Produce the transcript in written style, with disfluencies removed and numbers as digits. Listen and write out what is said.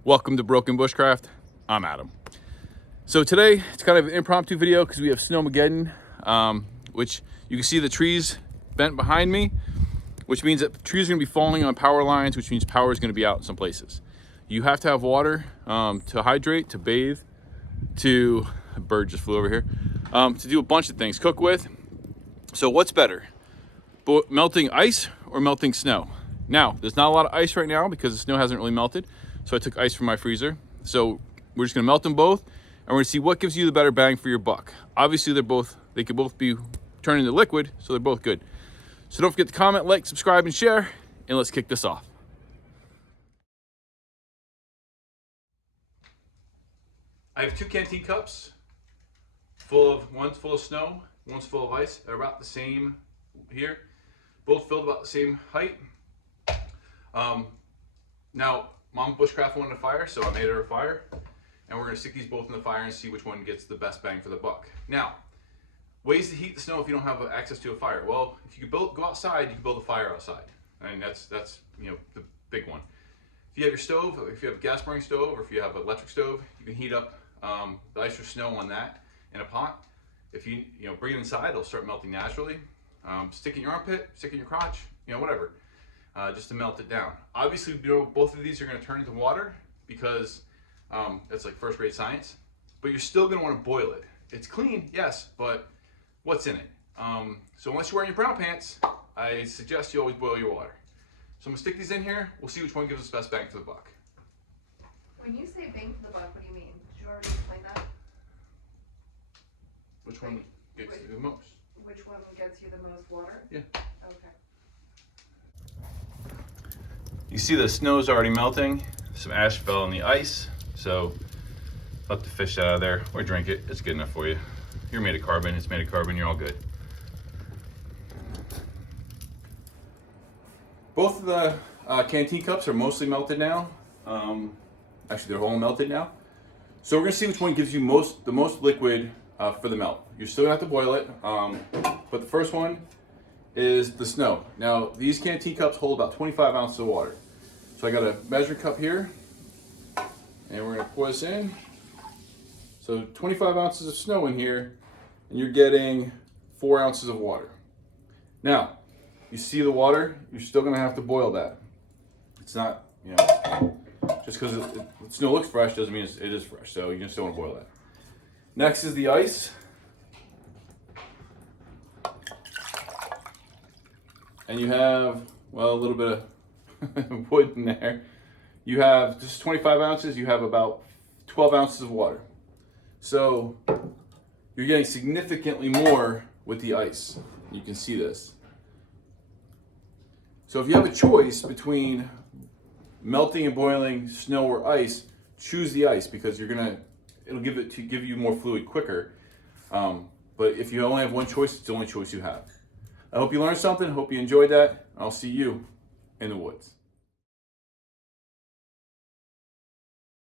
Welcome to Broken Bushcraft. I'm Adam. So today it's kind of an impromptu video because we have snowmageddon, which you can see the trees bent behind me, which means that trees are going to be falling on power lines, which means power is going to be out in some places. You have to have water to hydrate, to bathe, to a bird just flew over here, to do a bunch of things, cook with. So what's better, melting ice or melting snow? Now, there's not a lot of ice right now because the snow hasn't really melted. So I took ice from my freezer. So we're just gonna melt them both and we're gonna see what gives you the better bang for your buck. Obviously they could both be turned into liquid, so they're both good. So don't forget to comment, like, subscribe, and share, and let's kick this off. I have two canteen cups one's full of snow, one's full of ice. They're about the same here, both filled about the same height. Now, Mom Bushcraft wanted a fire, so I made her a fire. And we're gonna stick these both in the fire and see which one gets the best bang for the buck. Now, ways to heat the snow if you don't have access to a fire. Well, if you could go outside, you can build a fire outside. I mean, that's the big one. If you have your stove, if you have a gas burning stove, or if you have an electric stove, you can heat up the ice or snow on that in a pot. If you bring it inside, it'll start melting naturally. Stick it in your armpit, stick it in your crotch, whatever. Just to melt it down. Obviously, both of these are going to turn into water because it's like first grade science, but you're still going to want to boil it. It's clean, yes, but what's in it? So unless you're wearing your brown pants, I suggest you always boil your water. So I'm going to stick these in here. We'll see which one gives us the best bang for the buck. When you say bang for the buck, what do you mean? Did you already explain that? Which one gets you the most? Which one gets you the most water? Yeah. Okay. You see the snow's already melting. Some ash fell on the ice, so I'll have to fish that out of there or drink it. It's good enough for you. You're made of carbon, it's made of carbon, you're all good. Both of the canteen cups are mostly melted now. Actually, they're all melted now. So we're gonna see which one gives you the most liquid for the melt. You're still gonna have to boil it, but the first one is the snow. Now, these canteen cups hold about 25 ounces of water. So I got a measuring cup here, and we're gonna pour this in. So 25 ounces of snow in here, and you're getting 4 ounces of water. Now, you see the water, you're still gonna have to boil that. It's not, just because the snow looks fresh doesn't mean it is fresh, so you still wanna boil that. Next is the ice. And you have, well, a little bit of wood in there. You have just 25 ounces, you have about 12 ounces of water. So you're getting significantly more with the ice. You can see this. So if you have a choice between melting and boiling snow or ice, choose the ice because it'll give you more fluid quicker. But if you only have one choice, it's the only choice you have. I hope you learned something. Hope you enjoyed that. I'll see you in the woods.